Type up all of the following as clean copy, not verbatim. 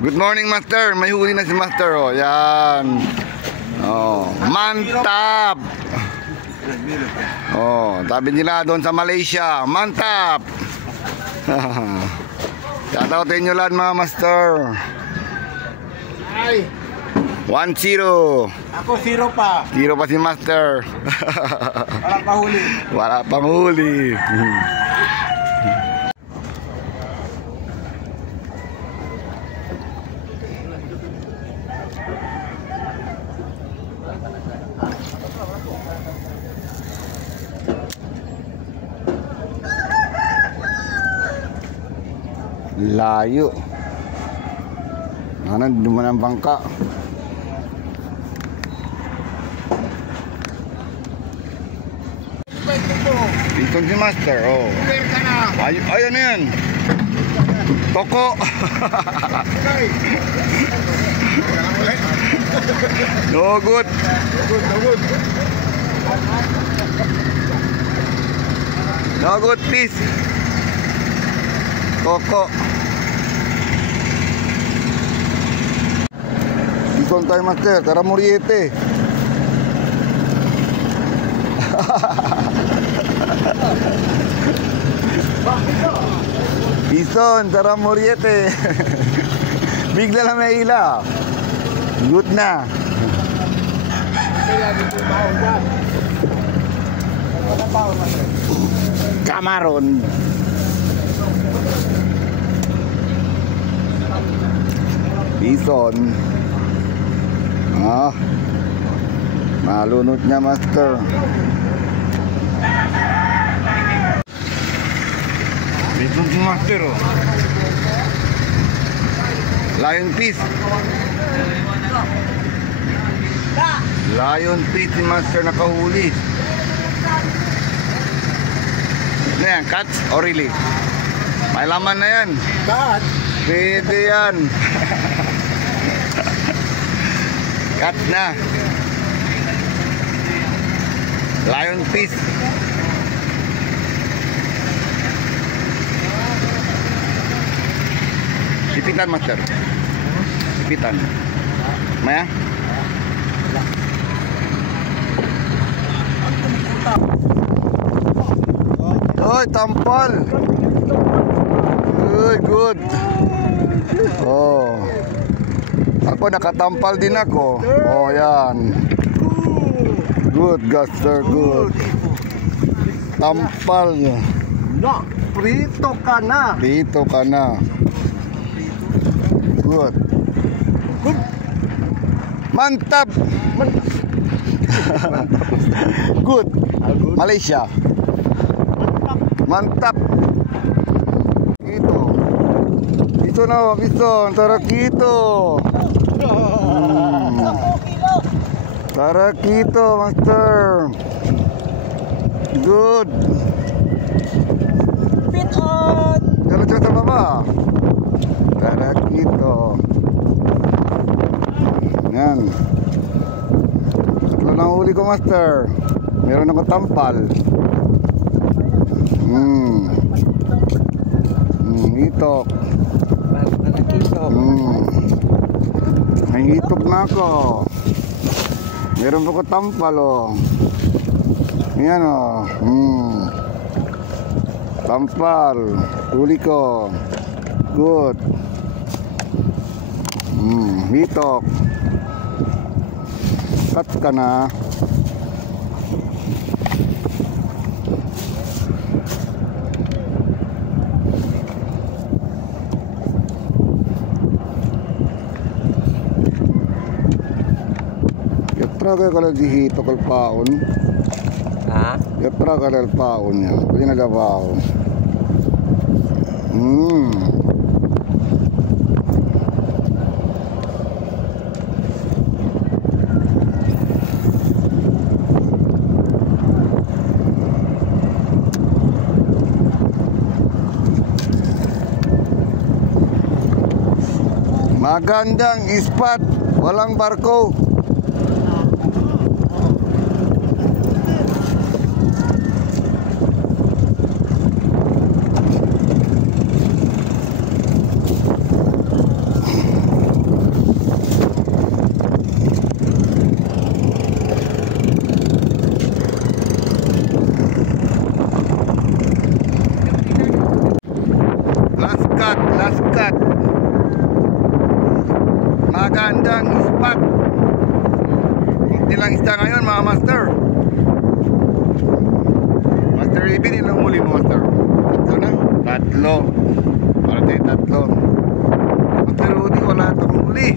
Good morning, Master. May huli na si Master. Oh, yan. Oh, mantap. Oh, sabi nila doon sa Malaysia, mantap. Shoutoutin nyo lang mga Master. Ay. 1-0. Ako 0 pa. 0 pa si Master. Wala pa huli. Wala pang huli. Layo. Ano, duman ang bangka. Piton si Master, oh. Ayun na yan. Toko. No good. No good, please. Toko. Piton tayo, Master. Tara, Muriete. Ison, tara Muriete. Bigla lang may ila. Good na. Kamaron. Ison. Ah, malunod niya, Master. Ito si Master, oh. Lion Fish. Lion Fish si Master nakahuli. Ano yan? Catch or really? May laman na yan. Cut. Pwede yan. Catch na. Lion Fish. Ipitan, Master. Ipitan. Maya? Oy, tampal. Good, good. Oh. Ako nakatampal din ako. Oh, yan. Good, Master, good. Tampal niya. No, prito ka na. Dito ka na. Good. Mantap. Good. Malaysia. Mantap. Ito. Ito na, Piston. Tara kito. Tara kito, Master. Good. Pin on. Tara dyan sa baba. Tara kito. Yan. Tatlo na huli ko, Master. Meron ako tampal. Itok. May itok na ako. Meron ako tampal, oh. Yan, oh. Tampal. Huli ko. Good. Itok. Cut ka na. Yatra ka kalau dihito kal paon. Ha? Yatra ka dal paon niya. Pwede nagabaon. Magandang ispat, walang barko. nilang isda ngayon mga master. Master Ibin, ilang huli mo master? Ito na, tatlo. Para tayo tatlo. Master Rudy, wala itong huli.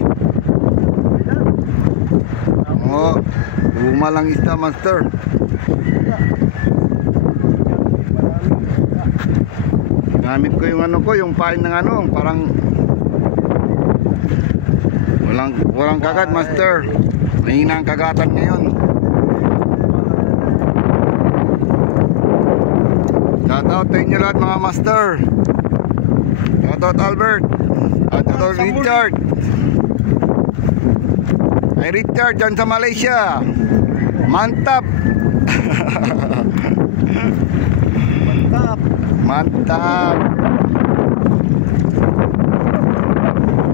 Oo, luma lang isda master. Gamit ko yung ano ko, yung pain ng ano, parang walang kagat master. Mahina ang kagatan ngayon. Shoutout sa inyo lahat mga master. Shoutout Albert. Shoutout Richard. Ay Richard dyan sa Malaysia. Mantap. Mantap. Mantap.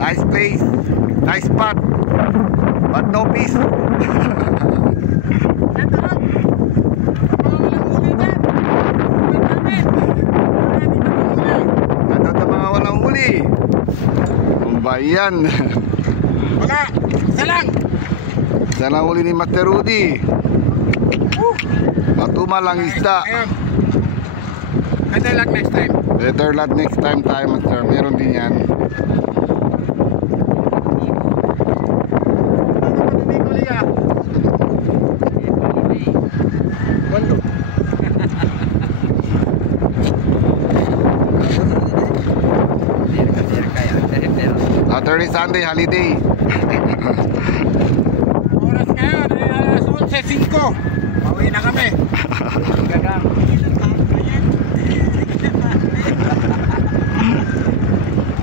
Nice place. Nice spot. But no peace. Nandun sa mga walang huli. Kumbayan. Wala. Isa lang. Isa lang huli ni Master Rudy. Patuma lang isda. Better luck next time. Better luck next time tayo master. Meron din yan. Saturday, Sunday, holiday. Oras ngayon, alas 11:05. Pauwi na kami.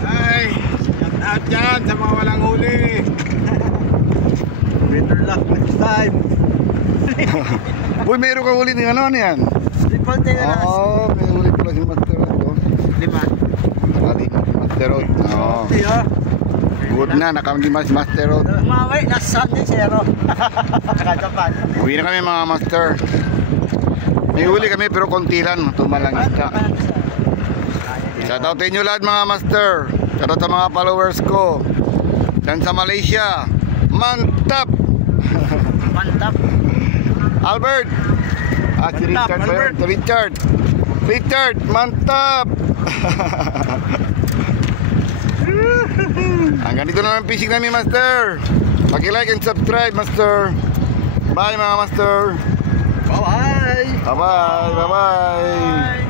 Ay, shout out dyan sa mga walang huli. Better luck next time. Uy, meron ka huli ng ano yan? Triple tail na. Oo, may huli pala si Master Rod. 5. Hali, Master Rod. Oo. Tiyo. Good na, nakamlima si Master Rod. Umawi, nasa Sunday, zero. Naka-Japan. Uwi na kami mga master. May huli kami pero konti lang. Tumalang isda. Shoutout sa inyo lahat mga master. Shoutout sa mga followers ko. Dan sa Malaysia. Mantap! Mantap. Albert! Ah, si Mantap, Richard ba yun? Albert. Si Richard! Richard! Mantap! Hanggang dito na lang fishing namin master. Paki-like and subscribe master. Bye mga master. Bye-bye. Bye-bye. Bye-bye.